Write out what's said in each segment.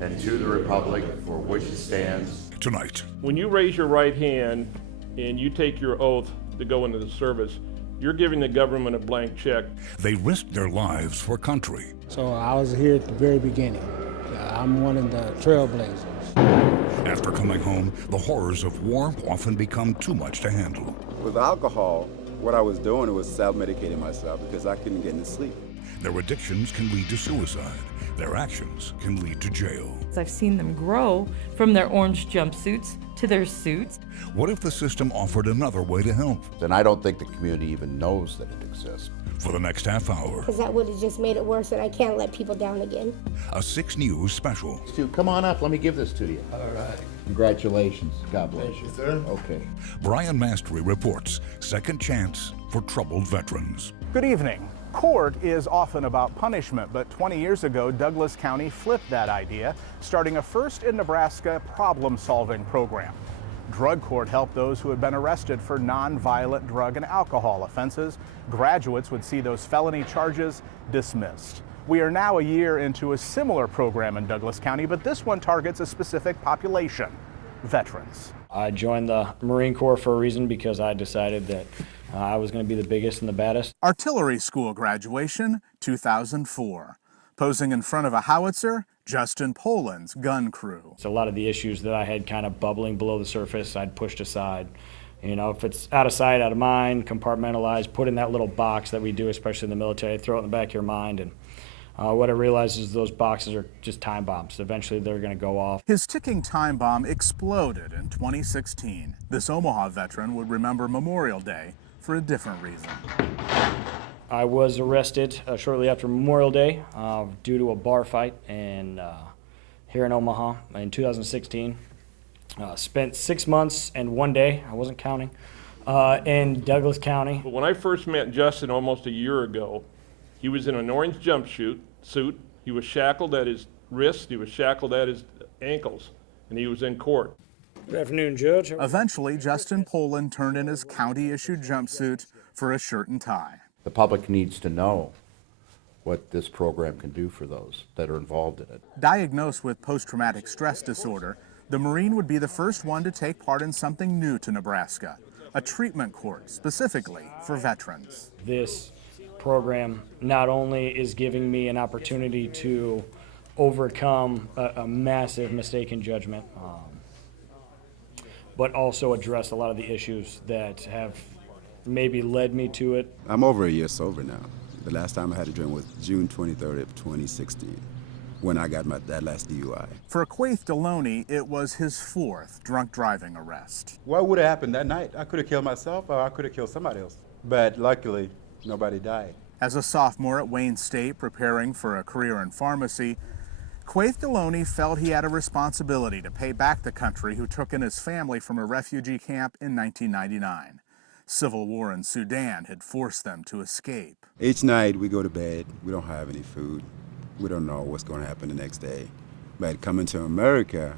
and to the republic for which it stands. Tonight. When you raise your right hand and you take your oath to go into the service, you're giving the government a blank check. They risked their lives for country. So I was here at the very beginning. I'm one of the trailblazers. After coming home, the horrors of war often become too much to handle. With alcohol, what I was doing was self-medicating myself because I couldn't get any sleep. Their addictions can lead to suicide. Their actions can lead to jail. I've seen them grow from their orange jumpsuits to their suits. What if the system offered another way to help? And I don't think the community even knows that it exists. For the next half hour, because that would have just made it worse, and I can't let people down again. a 6 News special. Stu, come on up. Let me give this to you. All right. Congratulations. God bless you. Sir. Okay. Brian Mastery reports second chance for troubled veterans. Good evening. Court is often about punishment, but 20 years ago, Douglas County flipped that idea, starting a first in Nebraska problem-solving program. Drug court helped those who had been arrested for non-violent drug and alcohol offenses. Graduates would see those felony charges dismissed. We are now a year into a similar program in Douglas County, but this one targets a specific population, veterans. I joined the Marine Corps for a reason, because I decided that I was going to be the biggest and the baddest. Artillery school graduation, 2004. Posing in front of a howitzer, Justin Poland's gun crew. So a lot of the issues that I had kind of bubbling below the surface, I'd pushed aside. You know, if it's out of sight, out of mind, compartmentalized, put in that little box that we do, especially in the military, throw it in the back of your mind. And what I realized is those boxes are just time bombs. Eventually, they're going to go off. His ticking time bomb exploded in 2016. This Omaha veteran would remember Memorial Day for a different reason. I was arrested shortly after Memorial Day due to a bar fight here in Omaha in 2016. Spent 6 months and 1 day, I wasn't counting, in Douglas County. When I first met Justin almost a year ago, he was in an orange jumpsuit, he was shackled at his wrists, he was shackled at his ankles, and he was in court. Good afternoon, Judge. Eventually, Justin Poland turned in his county-issued jumpsuit for a shirt and tie. The public needs to know what this program can do for those that are involved in it. Diagnosed with post-traumatic stress disorder, the Marine would be the first one to take part in something new to Nebraska, a treatment court specifically for veterans. This program not only is giving me an opportunity to overcome a massive mistake in judgment, but also address a lot of the issues that have maybe led me to it. I'm over a year sober now. The last time I had a drink was June 23rd of 2016, when I got that last DUI. For Quaith Deloney, it was his fourth drunk driving arrest. What would have happened that night? I could have killed myself, or I could have killed somebody else. But luckily, nobody died. As a sophomore at Wayne State preparing for a career in pharmacy, Quaith Deloney felt he had a responsibility to pay back the country who took in his family from a refugee camp in 1999. Civil war in Sudan had forced them to escape. Each night we go to bed, we don't have any food. We don't know what's going to happen the next day. But coming to America,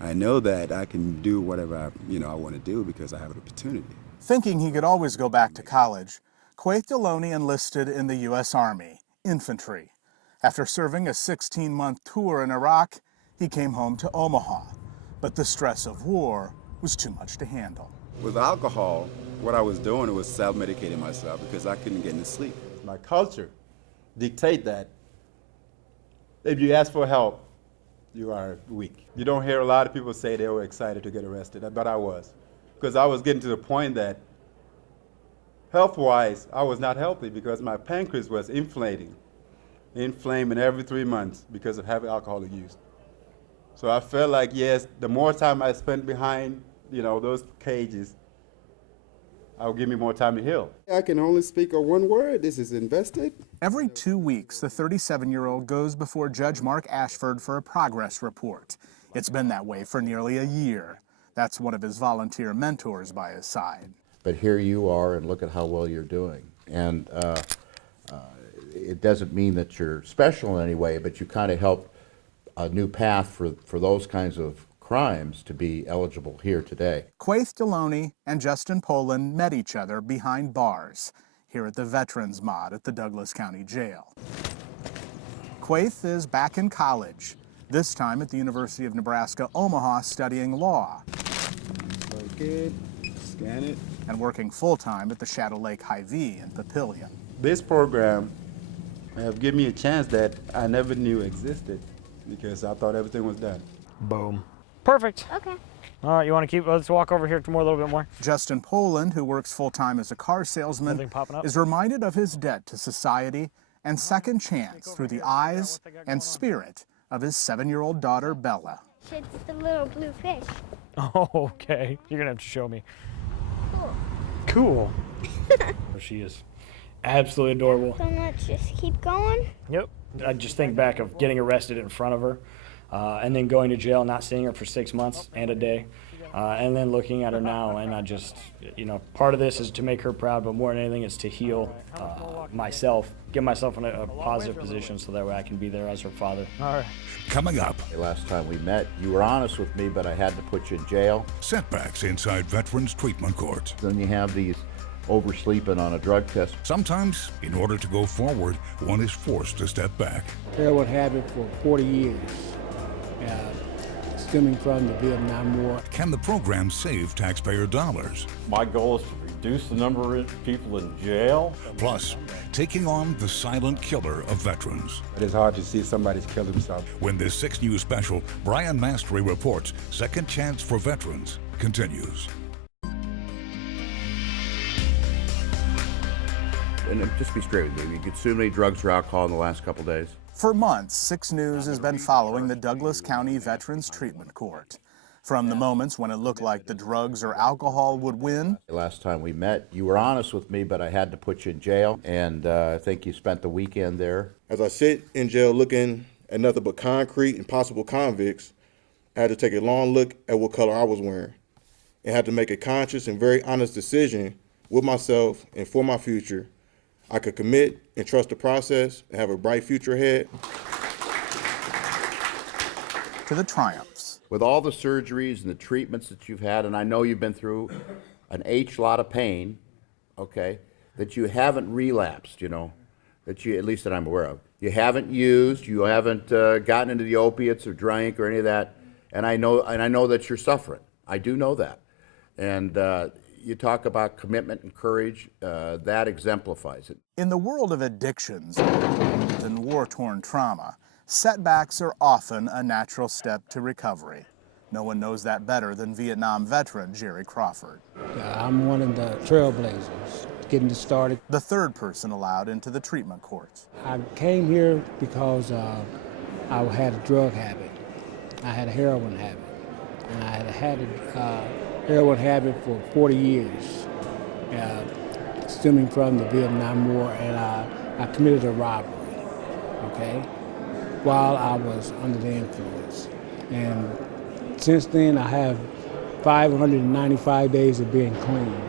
I know that I can do whatever I want to do because I have an opportunity. Thinking he could always go back to college, Quaith Deloney enlisted in the U.S. Army, infantry. After serving a 16-month tour in Iraq, he came home to Omaha. But the stress of war was too much to handle. With alcohol, what I was doing was self-medicating myself because I couldn't get any sleep. My culture dictates that if you ask for help, you are weak. You don't hear a lot of people say they were excited to get arrested, but I was. Because I was getting to the point that health-wise, I was not healthy because my pancreas was inflaming every 3 months because of heavy alcoholic use. So I felt like, yes, the more time I spent behind, those cages, will give me more time to heal. I can only speak of one word. This is invested. Every 2 weeks, the 37-year-old goes before Judge Mark Ashford for a progress report. It's been that way for nearly a year. That's one of his volunteer mentors by his side. But here you are, and look at how well you're doing. And it doesn't mean that you're special in any way, but you kind of help a new path for those kinds of crimes to be eligible here today. Quaith Deloney and Justin Poland met each other behind bars here at the Veterans Mod at the Douglas County Jail. Quaith is back in college, this time at the University of Nebraska, Omaha, studying law. Okay, scan it. And working full-time at the Shadow Lake Hy-Vee in Papillion. This program have given me a chance that I never knew existed because I thought everything was done. Boom. Perfect. Okay. All right, you want to let's walk over here a little bit more. Justin Poland, who works full-time as a car salesman, Anything popping up? is reminded of his debt to society and second chance through the eyes and spirit of his 7-year-old daughter, Bella. It's the little blue fish. Oh, okay. You're going to have to show me. Cool. Cool. She is absolutely adorable. So let's just keep going. Yep. I just think back of getting arrested in front of her, and then going to jail, not seeing her for 6 months and a day, and then looking at her now, and I just, part of this is to make her proud, but more than anything is to heal myself, get myself in a positive position so that way I can be there as her father. All right. Coming up, Last time we met, you were honest with me, but I had to put you in jail. setbacks inside veterans' treatment courts. Then you have these oversleeping on a drug test. Sometimes, in order to go forward, one is forced to step back. Heroin habit for 40 years, stemming from the Vietnam War. Can the program save taxpayer dollars? My goal is to reduce the number of people in jail. Plus, taking on the silent killer of veterans. It is hard to see somebody's killed himself. When this 6 News special, Brian Mastery reports Second Chance for Veterans continues. And just be straight with me, you consumed any drugs or alcohol in the last couple days? For months, 6 News has been following the Douglas County Veterans Treatment Court. From the moments when it looked like the drugs or alcohol would win. Last time we met, you were honest with me, but I had to put you in jail, and I think you spent the weekend there. As I sit in jail looking at nothing but concrete and possible convicts, I had to take a long look at what color I was wearing and had to make a conscious and very honest decision with myself and for my future. I could commit and trust the process and have a bright future ahead. To the triumphs. With all the surgeries and the treatments that you've had, and I know you've been through an H lot of pain, okay, that you haven't relapsed, that you, at least that I'm aware of. You haven't used, you haven't gotten into the opiates or drank or any of that, and I know that you're suffering. I do know that. And you talk about commitment and courage, that exemplifies it. In the world of addictions and war-torn trauma, setbacks are often a natural step to recovery. No one knows that better than Vietnam veteran Jerry Crawford. I'm one of the trailblazers getting this started. The third person allowed into the treatment court. I came here because I had a drug habit. I had a heroin habit. And I had a heroin habit for 40 years, stemming from the Vietnam War, and I committed a robbery, okay, while I was under the influence. And since then, I have 595 days of being clean.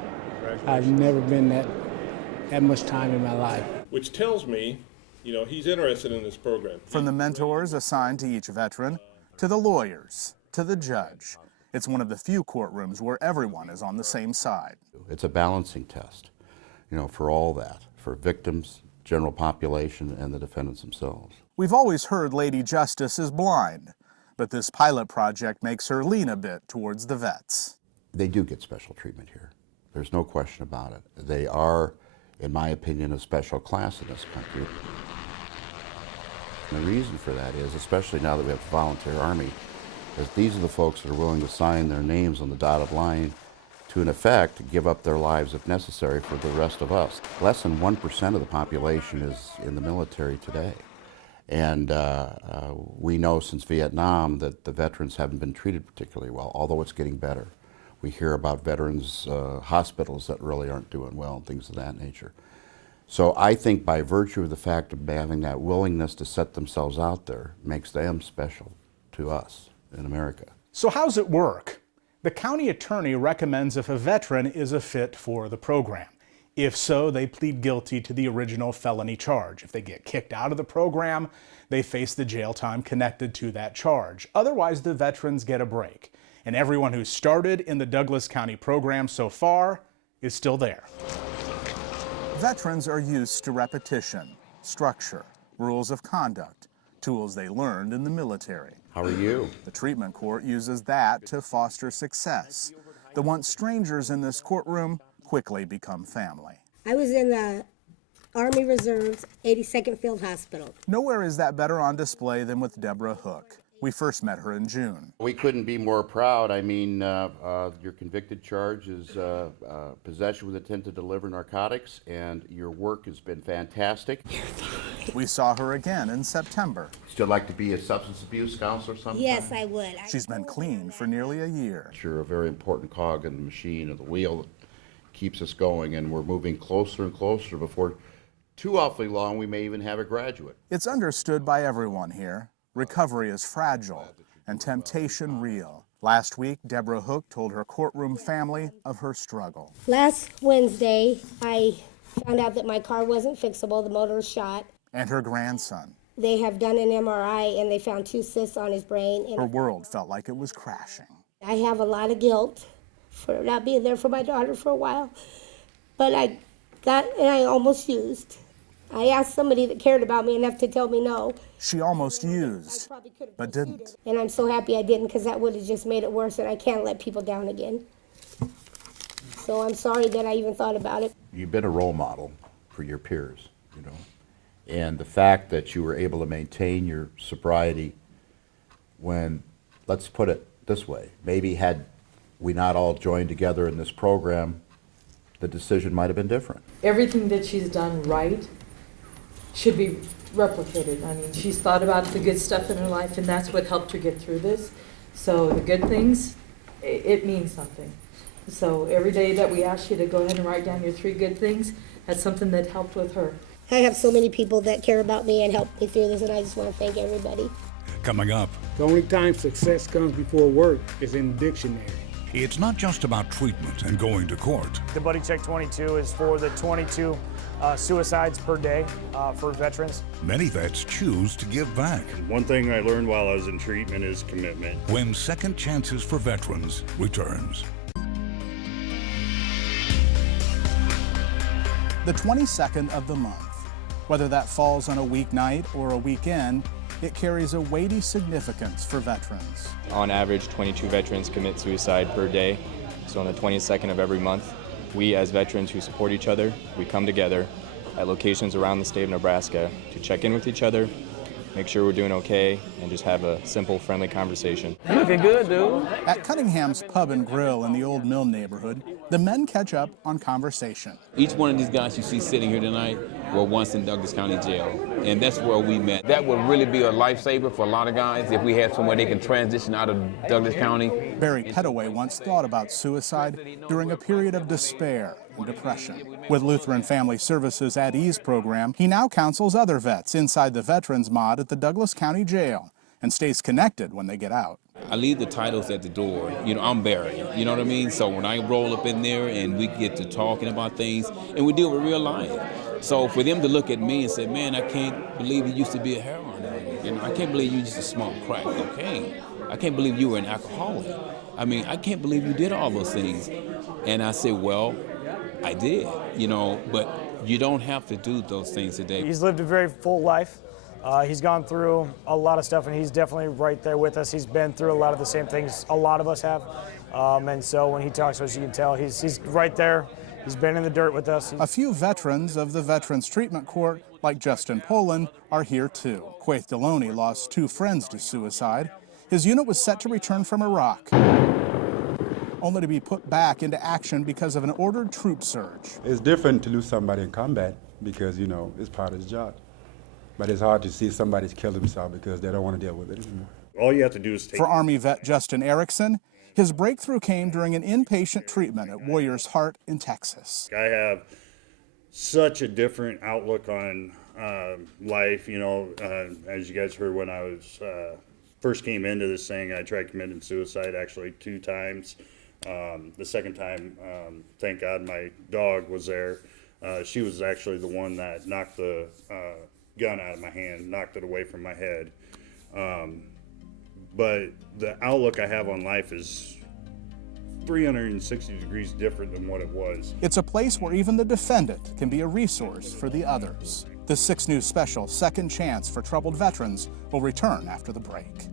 I've never been that much time in my life. Which tells me, he's interested in this program. From the mentors assigned to each veteran, to the lawyers, to the judge, it's one of the few courtrooms where everyone is on the same side. It's a balancing test, for all that, for victims, general population, and the defendants themselves. We've always heard Lady Justice is blind, but this pilot project makes her lean a bit towards the vets. They do get special treatment here. There's no question about it. They are, in my opinion, a special class in this country. And the reason for that is, especially now that we have the volunteer army, is these are the folks that are willing to sign their names on the dotted line to, in effect, give up their lives if necessary for the rest of us. Less than 1% of the population is in the military today. And we know since Vietnam that the veterans haven't been treated particularly well, although it's getting better. We hear about veterans hospitals that really aren't doing well and things of that nature. So I think by virtue of the fact of having that willingness to set themselves out there makes them special to us in America. So how's it work? The county attorney recommends if a veteran is a fit for the program. If so, they plead guilty to the original felony charge. If they get kicked out of the program, they face the jail time connected to that charge. Otherwise, the veterans get a break. And everyone who started in the Douglas County program so far is still there. Veterans are used to repetition, structure, rules of conduct, tools they learned in the military. How are you? The treatment court uses that to foster success. The once strangers in this courtroom quickly become family. I was in the Army Reserves, 82nd Field Hospital. Nowhere is that better on display than with Deborah Hook. We first met her in June. We couldn't be more proud. I mean, your convicted charge is possession with intent to deliver narcotics, and your work has been fantastic. We saw her again in September. Still like to be a substance abuse counselor sometime? Yes, I would. She's been clean for nearly a year. You're a very important cog in the machine, of the wheel that keeps us going, and we're moving closer and closer. Before too awfully long, we may even have a graduate. It's understood by everyone here. Recovery is fragile and temptation real. Last week, Deborah Hook told her courtroom family of her struggle. Last Wednesday, I found out that my car wasn't fixable, the motor was shot. And her grandson. They have done an MRI and they found 2 cysts on his brain. And her world felt like it was crashing. I have a lot of guilt for not being there for my daughter for a while, but I almost used. I asked somebody that cared about me enough to tell me no. She almost used, but didn't. And I'm so happy I didn't, because that would have just made it worse, and I can't let people down again. So I'm sorry that I even thought about it. You've been a role model for your peers, you know, and the fact that you were able to maintain your sobriety when, let's put it this way, maybe had we not all joined together in this program, the decision might have been different. Everything that she's done right should be replicated. I mean, she's thought about the good stuff in her life, and that's what helped her get through this. So the good things, it means something. So every day that we ask you to go ahead and write down your 3 good things, that's something that helped with her. I have so many people that care about me and help me through this, and I just want to thank everybody. Coming up, The only time success comes before work is in the dictionary. it's not just about treatment and going to court. The Buddy Check 22 is for the 22 suicides per day for veterans. Many vets choose to give back. One thing I learned while I was in treatment is commitment. When Second Chances for Veterans returns. The 22nd of the month. Whether that falls on a weeknight or a weekend, it carries a weighty significance for veterans. On average, 22 veterans commit suicide per day. So on the 22nd of every month, we as veterans who support each other, we come together at locations around the state of Nebraska to check in with each other, make sure we're doing okay, and just have a simple, friendly conversation. Looking good, dude. At Cunningham's Pub and Grill in the Old Mill neighborhood, the men catch up on conversation. Each one of these guys you see sitting here tonight were once in Douglas County Jail, and that's where we met. That would really be a lifesaver for a lot of guys if we had somewhere they can transition out of Douglas County. Barry Pettaway once thought about suicide during a period of despair and depression. With Lutheran Family Services At Ease program, he now counsels other vets inside the Veterans Mod at the Douglas County Jail and stays connected when they get out. I leave the titles at the door. You know, I'm Barry, you know what I mean? So when I roll up in there and we get to talking about things, and we deal with real life. So for them to look at me and say, man, I can't believe you used to be a heroin addict. You know, I can't believe you used to smoke crack cocaine. I can't believe you were an alcoholic. I mean, I can't believe you did all those things. And I said, well, I did, you know, but you don't have to do those things today. He's lived a very full life. He's gone through a lot of stuff, and he's definitely right there with us. He's been through a lot of the same things a lot of us have. And so when he talks to us, you can tell he's right there. He's been in the dirt with us. A few veterans of the Veterans Treatment Court, like Justin Poland, are here too. Quaith Deloney lost 2 friends to suicide. His unit was set to return from Iraq, only to be put back into action because of an ordered troop surge. It's different to lose somebody in combat because, you know, it's part of the job. But it's hard to see somebody's killed himself because they don't want to deal with it anymore. All you have to do is take... For Army vet Justin Erickson, his breakthrough came during an inpatient treatment at Warriors Heart in Texas. I have such a different outlook on life, you know, as you guys heard when I was first came into this thing, I tried committing suicide actually 2 times. The second time, thank God my dog was there. She was actually the one that knocked the gun out of my hand, knocked it away from my head. But the outlook I have on life is 360 degrees different than what it was. It's a place where even the defendant can be a resource for the others. This 6 News special, Second Chance for Troubled Veterans, will return after the break.